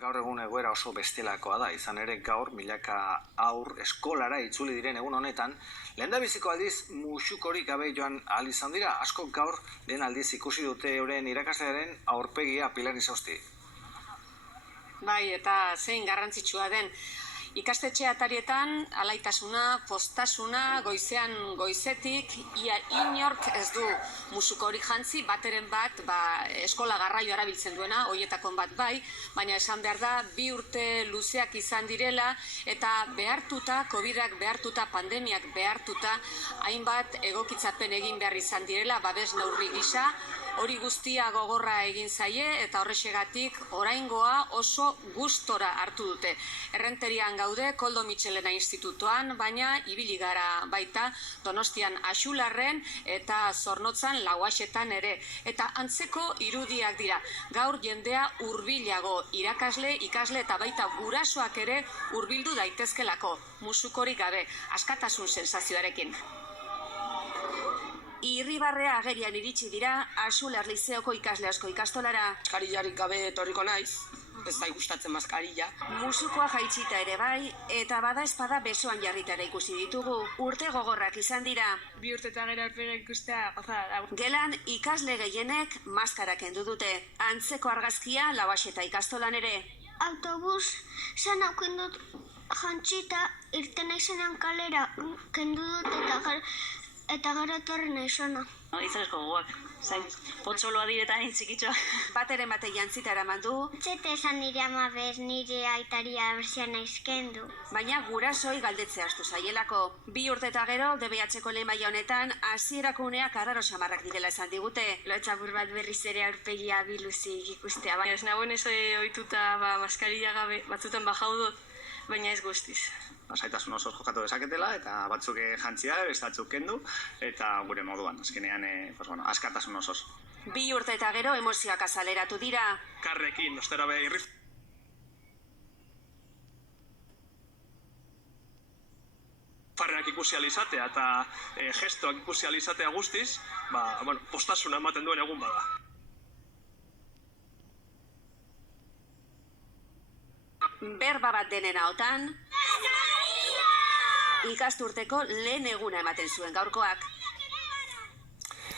Gaur egun egoera oso bestelakoa da, izan ere gaur milaka haur eskolara itzuli diren egun honetan, lehendabiziko aldiz musukorik gabe joan ahal izan dira, asko gaur lehen aldiz ikusi dute euren irakaslearen aurpegia Pilar Izausti. Bai, eta zein garrantzitsua den. Ikastetxe atarietan alaitasuna, postasuna, goizean goizetik, ia inork ez du musukorik jantzi, bateren bat, eskola garraio erabiltzen duena, hoietakon bat bai, baina esan behar da, 2 urte luzeak izan direla, eta behartuta, COVIDak behartuta, pandemiak behartuta, hainbat egokitzapen egin behar izan direla, babes neurri gisa, hori guztia gogorra egin zaie eta horrexegatik oraingoa oso gustora hartu dute. Errenterian gaude Koldo Mitxelena Institutoan, baina ibili gara baita Donostian Axularren eta Zornotzan Lauaxetan ere. Eta antzeko irudiak dira. Gaur jendea hurbilago irakasle, ikasle eta baita gurasoak ere hurbildu daitezkelako, musukorik gabe, askatasun sensazioarekin. Irribarrea agerian iritsi dira Axular Lizeoko ikasle asko ikastolara. Maskarillarik gabe etorriko naiz, ez da gustatzen maskarilla. Musukoa jaitsita ere bai, eta bada espada besoan jarritara ikusi ditugu. Urte gogorrak izan dira. 2 urte eta gero aurpega ikustea, gozada da. Gelan ikasle gehienek maskara kendu dute. Antzeko argazkia Lauaxeta ikastolan ere. Autobus zen aukendut jantzita irten naizenan kalera kendu dut eta gero etorri naizena. Izanesko gogoak, zain, potxoloa diretan txikitxoa. Bateren bate jantzita eraman du. Txete esan nire ama bez nire aitaria berzian naizkendu. Baina gurasoi galdetzea astu zaielako. 2 urte eta gero, DBH-ko lehen maila honetan, hasierako uneak arraro samarrak direla esan digute. Lotxapur bat berriz ere aurpegia biluzik ikustea. Baina ez nagoen ez ohituta maskarilla gabe batzutan bajau dut, baina ez guztiz. Lasaitasun osoz jokatu dezaketela eta batzuk jantzia, beste batzuk kendu eta gure moduan, azkenean askatasun osoz. 2 urte eta gero emozioak azaleratu dira. Karrekin, ostera be irrif. Farreak ikusi alizatea eta gestoak ikusi alizatea guztiz, postasuna ematen duen egun bada. Berba bat denen ahotan, ikasturteko lehen eguna ematen zuen gaurkoak.